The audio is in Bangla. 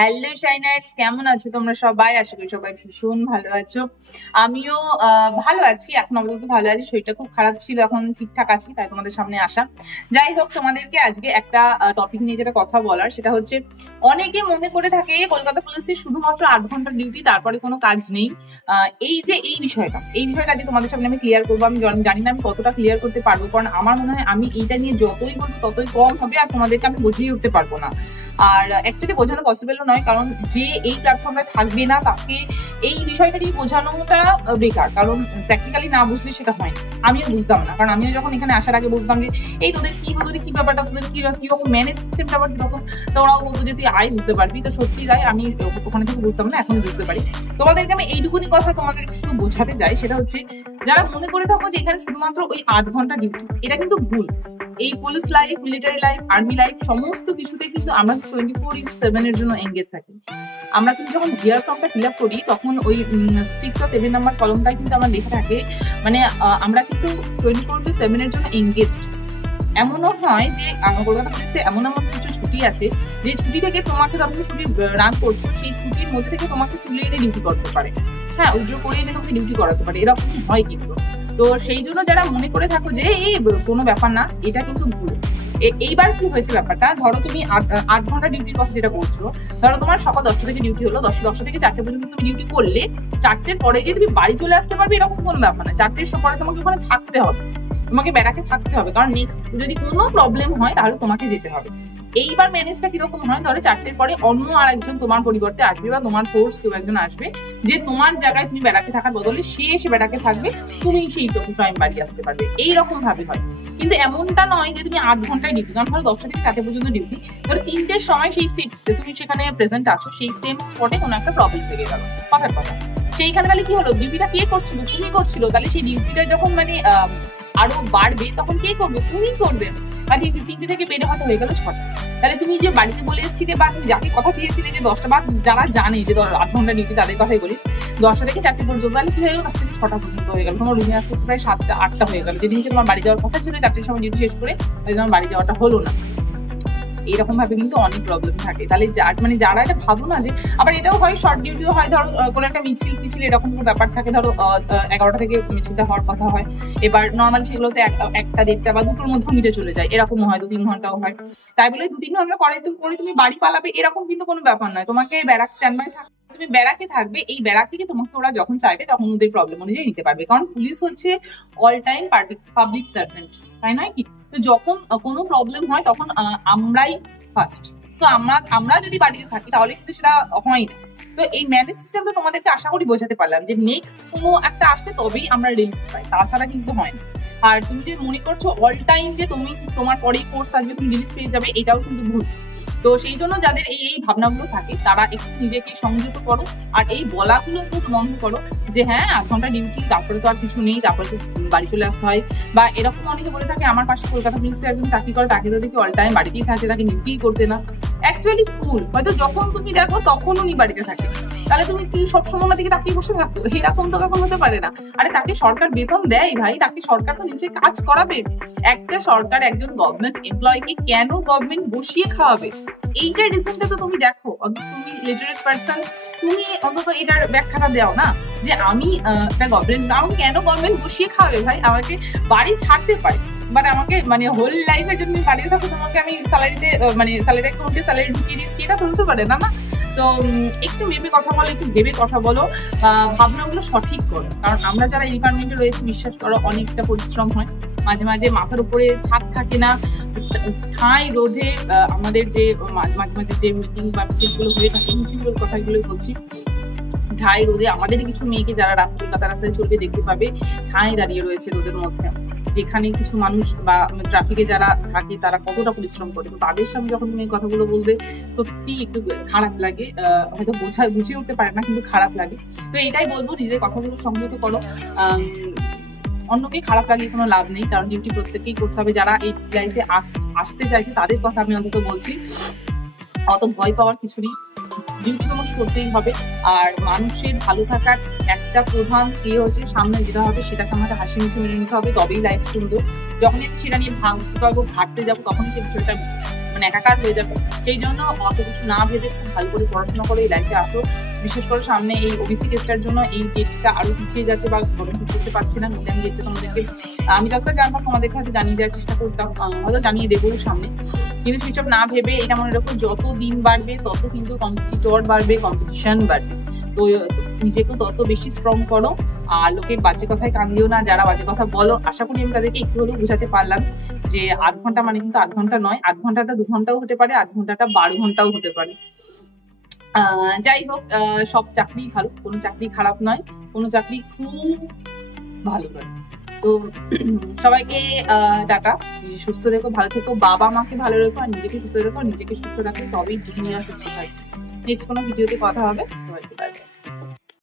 হ্যালো শাইনার্স, কেমন আছো তোমরা সবাই? আশা করি সবাই ভীষণ ভালো আছো। আমিও ভালো আছি, এখন আপাতত ভালো আছি। শরীরটা খুব খারাপ ছিল, এখন ঠিকঠাক আছি, তাই তোমাদের সামনে আসা। যাই হোক, তোমাদেরকে আজকে একটা টপিক নিয়ে যেটা কথা বলার, সেটা হচ্ছে অনেকে মনে করে থাকে কলকাতা পুলিশে শুধুমাত্র 8 ঘন্টার ডিউটি, তারপরে কোনো কাজ নেই। এই বিষয়টা আজকে তোমাদের সামনে আমি ক্লিয়ার করবো। আমি জানি না আমি কতটা ক্লিয়ার করতে পারবো, কারণ আমার মনে হয় আমি এইটা নিয়ে যতই বলবো ততই কম হবে, আর তোমাদেরকে আমি বুঝিয়ে উঠতে পারবো না। আর অ্যাকচুয়ালি বোঝানো পসিবলও নয়, কারণ যে এই প্ল্যাটফর্মে থাকবে না তাকে এই বিষয়টা নিয়ে বোঝানোটা বেকার, কারণ প্র্যাকটিক্যালি না বুঝলে সেটা হয় না। আমিও বুঝতাম না, কারণ আমিও যখন এখানে আসার আগে বুঝতাম যে এই তোদের কি ব্যাপারটা, তোদের কিরকম ম্যানেজ সিস্টেমটা আবার কিরকম, তো ওরাও বলতো যে তুই আয় বুঝতে পারবি। তো সত্যি তাই, আমি ওখানে থেকে বুঝতাম না, এখন বুঝতে পারি। তোমাদেরকে আমি এইটুকুনি কথা তোমাদের একটু বোঝাতে চাই, সেটা হচ্ছে যারা মনে করে থাকো যে এখানে শুধুমাত্র ওই 8 ঘন্টা ডিউটি, এটা কিন্তু ভুল। এই police life, military life, army life, সমস্ত কিছুতে কিন্তু আমরা 24/7 এর জন্য এঙ্গেজ থাকি। আমরা কিন্তু যখন গিয়ার ফর্মটা ফিল আপ করি, তখন ওই 6 বা 7 নাম্বার কলমটাই কিন্তু আমার লেখা থাকে, মানে আমরা কিন্তু 24/7 এর জন্য এঙ্গেজড। এমনও হয় যে কলকাতা পুলিশে এমন কিছু ছুটি আছে, যে ছুটি থেকে তোমাকে যখন ছুটি রান করছো, সেই ছুটির মধ্যে থেকে তোমাকে তুলে এনে ডিউটি করতে পারে। হ্যাঁ, উইথড্র করে এনে তোমাকে ডিউটি করাতে পারে, এরকম হয় কিন্তু। তো সেই জন্য যারা মনে করে থাকো যে এই কোনো ব্যাপার না, এটা কিন্তু ভুল। এইবার কি হয়েছে ব্যাপারটা, ধরো তুমি 8 ঘন্টা ডিউটির কথা যেটা বলছো, ধরো তোমার সকাল 10টা থেকে ডিউটি হলো, 10টা থেকে 4টে পর্যন্ত তুমি ডিউটি করলে, 4টের পরে যে তুমি বাড়ি চলে আসতে পারবে এরকম কোনো ব্যাপার না। 4টের পরে তোমাকে ওখানে থাকতে হবে, তোমাকে ব্যারাকে থাকতে হবে, কারণ নেক্সট যদি কোনো প্রবলেম হয় তাহলে তোমাকে যেতে হবে। এইবার ম্যানেজটা কিরকম হয়, ধরো 4টের পরে অন্য আর একজন তোমার পরিবর্তে আসবে, বা তোমার ফোর্স কেউ একজন আসবে, যে তোমার জায়গায় তুমি ব্যারাকে থাকার বদলে সে এসে ব্যারাকে থাকবে, তুমি সেইটুকু টাইম বাড়ি আসতে পারবে, এইরকম ভাবে হয়। কিন্তু এমনটা নয় যে তুমি 8 ঘন্টায় ডিউটি, কারণ ধরো 10টা থেকে 4টে পর্যন্ত ডিউটি, ধরো 3টের সময় সেই সিটসে তুমি সেখানে প্রেজেন্ট আছো, সেই সেম স্পটে কোনো একটা প্রবলেম থেকে গেল, কথার কথা। সেইখানে তাহলে কি হলো, ডিউটিটা কে করছিল? তুমি করছিল। তাহলে সেই ডিউটিটা যখন মানে আরো বাড়বে, তখন কে করবে? তুমি করবে। আর 3টে থেকে বেড়ে হয়তো হয়ে গেল 6টা। তাহলে তুমি যে বাড়িতে বলে এসেছিলে, বা তুমি যাকে কথা দিয়েছিলে যে 10টা, বা যারা জানে যে 8 ঘন্টা ডিউটি, তাদের কথাই বলি, 10টা থেকে 4টে পর্যন্ত, তাহলে কি হয়ে গেল? 10টা থেকে 6টা পর্যন্ত হয়ে গেল। তোমার রুমে আসতে প্রায় 7টা 8টা হয়ে গেল। যেদিনকে তোমার বাড়ি যাওয়ার কথা ছিল 4টের সময় ডিউটি শেষ করে, ওই তোমার বাড়ি যাওয়াটা হলো না। এরকম ভাবে কিন্তু অনেক প্রবলেম থাকে। তাহলে মানে যারা এটা ভাবো না যে, আবার এটাও হয় শর্ট ডিউটিও হয়, ধরো কোনো একটা মিছিল এরকম কোনো ব্যাপার থাকে, ধরো 11টা থেকে মিছিলটা হওয়ার কথা হয়, এবার নর্মাল সেগুলোতে 1টা 1:30 বা 2টোর মধ্যে মিটে চলে যায়, এরকম হয়, 2-3 ঘন্টাও হয়। তাই বলে 2-3 ঘন্টা করে তুমি বাড়ি পালাবে, এরকম কিন্তু কোনো ব্যাপার নয়। তোমাকে ব্যারাক স্ট্যান্ড বাই থাকবে, তুমি ব্যারাকে থাকবে, এই ব্যারাক থেকে তোমাকে ওরা যখন চাইবে তখন ওদের প্রবলেম অনুযায়ী নিতে পারবে, কারণ পুলিশ হচ্ছে অল টাইম পাবলিক সার্ভেন্ট, তাই নয় কি? তো যখন কোনো প্রবলেম হয় তখন আমরাই ফার্স্ট। তো আমরা যদি বাড়িতে থাকি তাহলে কিন্তু সেটা হয় না। তো এই ম্যানেজ সিস্টেমটা তোমাদেরকে আশা করি বোঝাতে পারলাম, যে নেক্সট কোনো একটা আসলে তবেই আমরা রিলিজ পাই, তাছাড়া কিন্তু হয় না। আর তুমি যে মনে করছো অল টাইম যে তুমি তোমার পরেই কোর্স আসবে, তুমি রিলিজ পেয়ে যাবে, এটাও কিন্তু ভুল। তো সেই জন্য যাদের এই ভাবনাগুলো থাকে, তারা একটু নিজেকে সংযত করো, আর এই বলাগুলো একটু বন্ধ করো যে হ্যাঁ 8 ঘন্টা ডিউটি, তারপরে তো আর কিছু নেই, তারপরে তো বাড়ি চলে আসতে হয়। বা এরকম অনেকে বলে থাকে, আমার পাশে কলকাতা পুলিশে একজন চাকরি করে, তাকে তো দেখি অল টাইম বাড়িতেই থাকে, তাকে ডিউটিই করতে না। অ্যাকচুয়ালি ভুল। হয়তো যখন তুমি দেখো তখন উনি বাড়িতে থাকে, তাহলে তুমি কি সবসময় দিকে তাকিয়ে বসে থাকো? এরকম তো কখন হতে পারে না। আরে তাকে সরকার বেতন দেয় ভাই, তাকে সরকার তো নিজে কাজ করাবে। একটা সরকার একজন গভর্নমেন্ট এমপ্লয়িকে কেন গভর্নমেন্ট বসিয়ে খাওয়াবে, এইটা রিজনটা তো তুমি দেখো। তুমি লিটারেট পার্সন, তুমি অন্তত এটার ব্যাখ্যাটা দাও না, যে আমি একটা গভর্নমেন্ট, কেন গভর্নমেন্ট বসিয়ে খাওয়াবে ভাই? আমাকে বাড়ি ছাড়তে পারে, বাট আমাকে মানে হোল লাইফের জন্য বাড়িতে থাকো, তোমাকে আমি স্যালারিতে মানে স্যালারি অ্যাকাউন্টে স্যালারি ঢুকিয়ে দিচ্ছি, এটা তুলতে পারে না না। তো একটু ভেবে কথা বলো, একটু ভেবে কথা বলো, ভাবনাগুলো সঠিক করো। কারণ আমরা যারা এই ডিপার্টমেন্টে রয়েছি, বিশ্বাস করো অনেকটা পরিশ্রম হয়, মাঝে মাঝে মাথার উপরে ছাদ থাকে না, ঠাঁই রোদে আমাদের যে মাঝে মাঝে যে মিটিং বা মিছিলগুলো হয়ে থাকে, মিছিলগুলোর কথাগুলোই বলছি, ঠাঁই রোদে আমাদের কিছু মেয়েকে যারা কলকাতা রাস্তায় চলবে দেখতে পাবে, ঠাঁই দাঁড়িয়ে রয়েছে রোদের মধ্যে, যেখানে কিছু মানুষ বা ট্রাফিকে যারা থাকে তারা কতটা পরিশ্রম করে। তো তাদের সামনে যখন তুমি এই কথাগুলো বলবে, সত্যি একটু খারাপ লাগে, হয়তো বুঝিয়ে উঠতে পারে না, কিন্তু খারাপ লাগে। তো এটাই বলবো, নিজের কথাগুলো সংযত করো, অন্যকে খারাপ লাগিয়ে কোনো লাভ নেই, কারণ ডিউটি প্রত্যেকেই করতে হবে। যারা এই লাইফে আসতে চাইছে তাদের কথা আমি অন্তত বলছি, অত ভয় পাওয়ার কিছু নেই, ডিউটি তোমাকে করতেই হবে। আর মানুষের ভালো থাকার একটা প্রধান হচ্ছে, সামনে যেটা হবে সেটাকে আমাকে হাসি মুখে মেনে নিতে হবে, তবেই লাইফ সুন্দর। যখনই আমি সেটা নিয়ে ভাঙতে পারবো, ঘাটতে যাবো, তখনই সে বিষয়টা মানে একাকার হয়ে যাবে। সেই জন্য অত কিছু না ভেবে খুব ভালো করে পড়াশোনা করে এই লাইফে আসো। বিশেষ করে সামনে এই ওবিসি কেসটার জন্য এই ডেটটা আরো পিছিয়ে যাচ্ছে বা গভর্নমেন্ট করতে পারছে না। নইলে আমি ডেটটা তোমাদেরকে আমি যতটা জানবো তোমাদের কাছে জানিয়ে দেওয়ার চেষ্টা করতাম, হয়তো জানিয়ে দেবো সামনে। কিন্তু সেসব না ভেবে এটা মনে রাখো, যত দিন বাড়বে তত কিন্তু কম্পিটিটর বাড়বে, কম্পিটিশন বাড়বে। তো নিজেকে তত বেশি স্ট্রং করো, আর লোকের বাজে কথায় কান দিও না। যারা বাজে কথা বলো, আশা করি আমি তাদেরকে একটু হলেও বোঝাতে পারলাম যে 8 ঘন্টা মানে কিন্তু 8 ঘন্টা নয়, 8 ঘন্টাটা 2 ঘন্টাও হতে পারে, 8 ঘন্টাটা 12 ঘন্টাও হতে পারে। যাই হোক, সব চাকরি ভালো, কোনো চাকরি খারাপ নয়, কোনো চাকরি খুব ভালো নয়। তো সবাইকে টাটা, সুস্থ রেখো, ভালো থেকো, বাবা মাকে ভালো রেখো, আর নিজেকে সুস্থ রেখো। নিজেকে সুস্থ রাখো তবেই দুনিয়া সুস্থ থাকবে। নেক্সট কোনো ভিডিওতে কথা হবে।